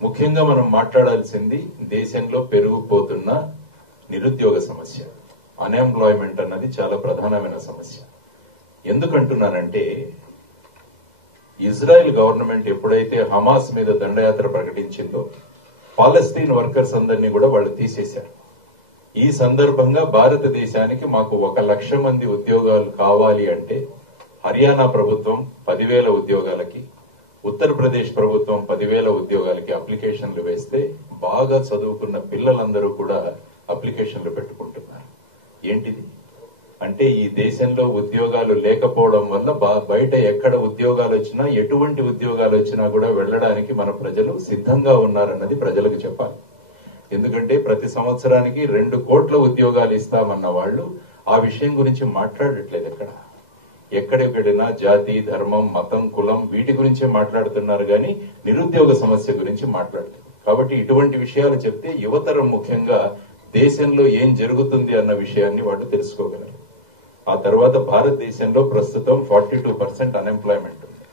ముఖ్యంగా మనం మాట్లాడాల్సింది దేశంలో పెరిగిపోతున్న నిరుద్యోగ సమస్య. అన్ఎంప్లాయ్మెంట్ అన్నది చాలా ప్రధానమైన సమస్య. ఎందుకంటున్నానంటే ఇజ్రాయెల్ గవర్నమెంట్ ఎప్పుడైతే హమాస్ మీద దండయాత్ర ప్రకటించిందో పాలస్తీన్ వర్కర్స్ అందరినీ కూడా వాళ్ళు తీసేశారు. ఈ సందర్భంగా భారతదేశానికి మాకు 1,00,000 మంది ఉద్యోగాలు కావాలి అంటే హర్యానా ప్రభుత్వం 10,000 ఉద్యోగాలకి, ఉత్తరప్రదేశ్ ప్రభుత్వం 10,000 ఉద్యోగాలకి అప్లికేషన్లు వేస్తే బాగా చదువుకున్న పిల్లలందరూ కూడా అప్లికేషన్లు పెట్టుకుంటున్నారు. ఏంటిది అంటే ఈ దేశంలో ఉద్యోగాలు లేకపోవడం వల్ల బయట ఎక్కడ ఉద్యోగాలు వచ్చినా, ఎటువంటి ఉద్యోగాలు వచ్చినా కూడా వెళ్లడానికి మన ప్రజలు సిద్ధంగా ఉన్నారన్నది ప్రజలకు చెప్పాలి. ఎందుకంటే ప్రతి సంవత్సరానికి 2 కోట్ల ఉద్యోగాలు ఇస్తామన్న వాళ్ళు ఆ విషయం గురించి మాట్లాడట్లేదు. ఎక్కడెక్కడైనా జాతి, ధర్మం, మతం, కులం వీటి గురించే మాట్లాడుతున్నారు కానీ నిరుద్యోగ సమస్య గురించి మాట్లాడలేదు. కాబట్టి ఇటువంటి విషయాలు చెప్తే యువతరం ముఖ్యంగా దేశంలో ఏం జరుగుతుంది అన్న విషయాన్ని వాళ్ళు తెలుసుకోగలరు. ఆ తర్వాత భారతదేశంలో ప్రస్తుతం 42% అన్ఎంప్లాయ్మెంట్ ఉంది.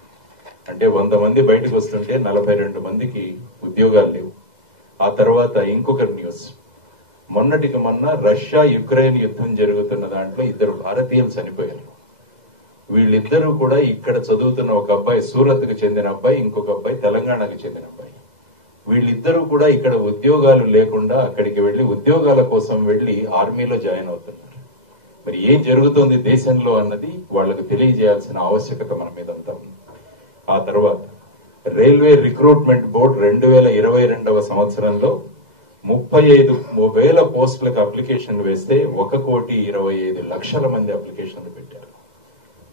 అంటే 100 మంది బయటకు వస్తుంటే 42 మందికి ఉద్యోగాలు లేవు. ఆ తర్వాత ఇంకొక న్యూస్, మొన్నటికి మొన్న రష్యా యుక్రెయిన్ యుద్ధం జరుగుతున్న దాంట్లో 2 భారతీయులు చనిపోయారు. వీళ్ళిద్దరూ కూడా ఇక్కడ చదువుతున్న ఒక అబ్బాయి సూరత్ కు చెందిన అబ్బాయి, ఇంకొక అబ్బాయి తెలంగాణకు చెందిన అబ్బాయి. వీళ్ళిద్దరూ కూడా ఇక్కడ ఉద్యోగాలు లేకుండా అక్కడికి వెళ్లి ఉద్యోగాల కోసం వెళ్లి ఆర్మీలో జాయిన్ అవుతున్నారు. మరి ఏం జరుగుతోంది దేశంలో అన్నది వాళ్లకు తెలియజేయాల్సిన ఆవశ్యకత మన మీద అంతా ఉంది. ఆ తర్వాత రైల్వే రిక్రూట్మెంట్ బోర్డు 2022వ సంవత్సరంలో 35,000 పోస్టులకు అప్లికేషన్లు వేస్తే 1,25,00,000 మంది అప్లికేషన్లు పెట్టారు.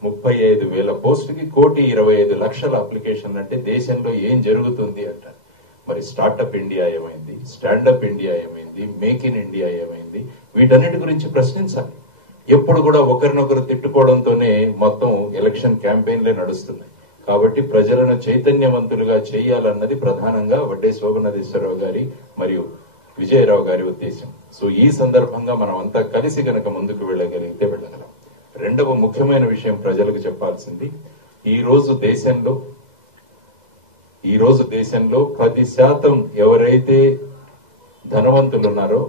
35,000 పోస్టుకి 1,25,00,000 అప్లికేషన్లు అంటే దేశంలో ఏం జరుగుతుంది అంటారు. మరి స్టార్టప్ ఇండియా ఏమైంది, స్టాండప్ ఇండియా ఏమైంది, మేక్ ఇన్ ఇండియా ఏమైంది, వీటన్నిటి గురించి ప్రశ్నించాలి. ఎప్పుడు కూడా ఒకరినొకరు తిట్టుకోవడంతోనే మొత్తం ఎలక్షన్ క్యాంపెయిన్లే నడుస్తున్నాయి. కాబట్టి ప్రజలను చైతన్యవంతులుగా చేయాలన్నది ప్రధానంగా వడ్డే శోభనాధీశ్వరరావు గారి మరియు విజయరావు గారి ఉద్దేశం. సో ఈ సందర్భంగా మనం అంతా కలిసి గనక ముందుకు వెళ్ళగలిగితే వెళ్ళగలం. రెండవ ముఖ్యమైన విషయం ప్రజలకు చెప్పాల్సింది, ఈ రోజు దేశంలో 10% ఎవరైతే ధనవంతులున్నారో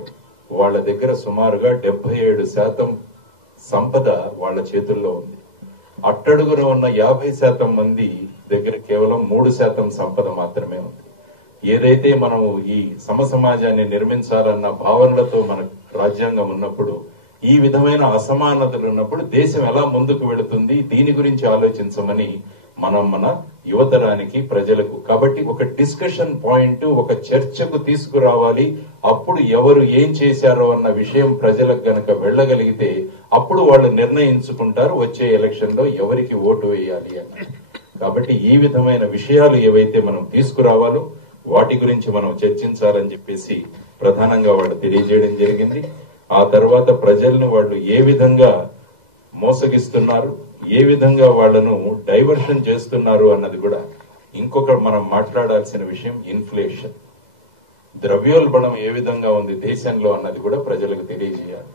వాళ్ళ దగ్గర సుమారుగా 77% సంపద వాళ్ళ చేతుల్లో ఉంది. అట్టడుగున ఉన్న 50% మంది దగ్గర కేవలం 3% సంపద మాత్రమే ఉంది. ఏదైతే మనం ఈ సమసమాజాన్ని నిర్మించాలన్న భావనలతో మన రాజ్యాంగం ఉన్నప్పుడు, ఈ విధమైన అసమానతలు ఉన్నప్పుడు దేశం ఎలా ముందుకు వెళుతుంది, దీని గురించి ఆలోచించమని మనం మన యువతరానికి, ప్రజలకు కాబట్టి ఒక డిస్కషన్ పాయింట్, ఒక చర్చకు తీసుకురావాలి. అప్పుడు ఎవరు ఏం చేశారో అన్న విషయం ప్రజలకు గనక వెళ్ళగలిగితే అప్పుడు వాళ్ళు నిర్ణయించుకుంటారు వచ్చే ఎలక్షన్ లో ఎవరికి ఓటు వేయాలి అని. కాబట్టి ఈ విధమైన విషయాలు ఏవైతే మనం తీసుకురావాలో వాటి గురించి మనం చర్చించాలని చెప్పేసి ప్రధానంగా వాళ్ళు తెలియజేయడం జరిగింది. ఆ తర్వాత ప్రజలను వాళ్ళు ఏ విధంగా మోసగిస్తున్నారు, ఏ విధంగా వాళ్లను డైవర్షన్ చేస్తున్నారు అన్నది కూడా ఇంకొక మనం మాట్లాడాల్సిన విషయం. ఇన్ఫ్లేషన్, ద్రవ్యోల్బణం ఏ విధంగా ఉంది దేశంలో అన్నది కూడా ప్రజలకు తెలియజేయాలి.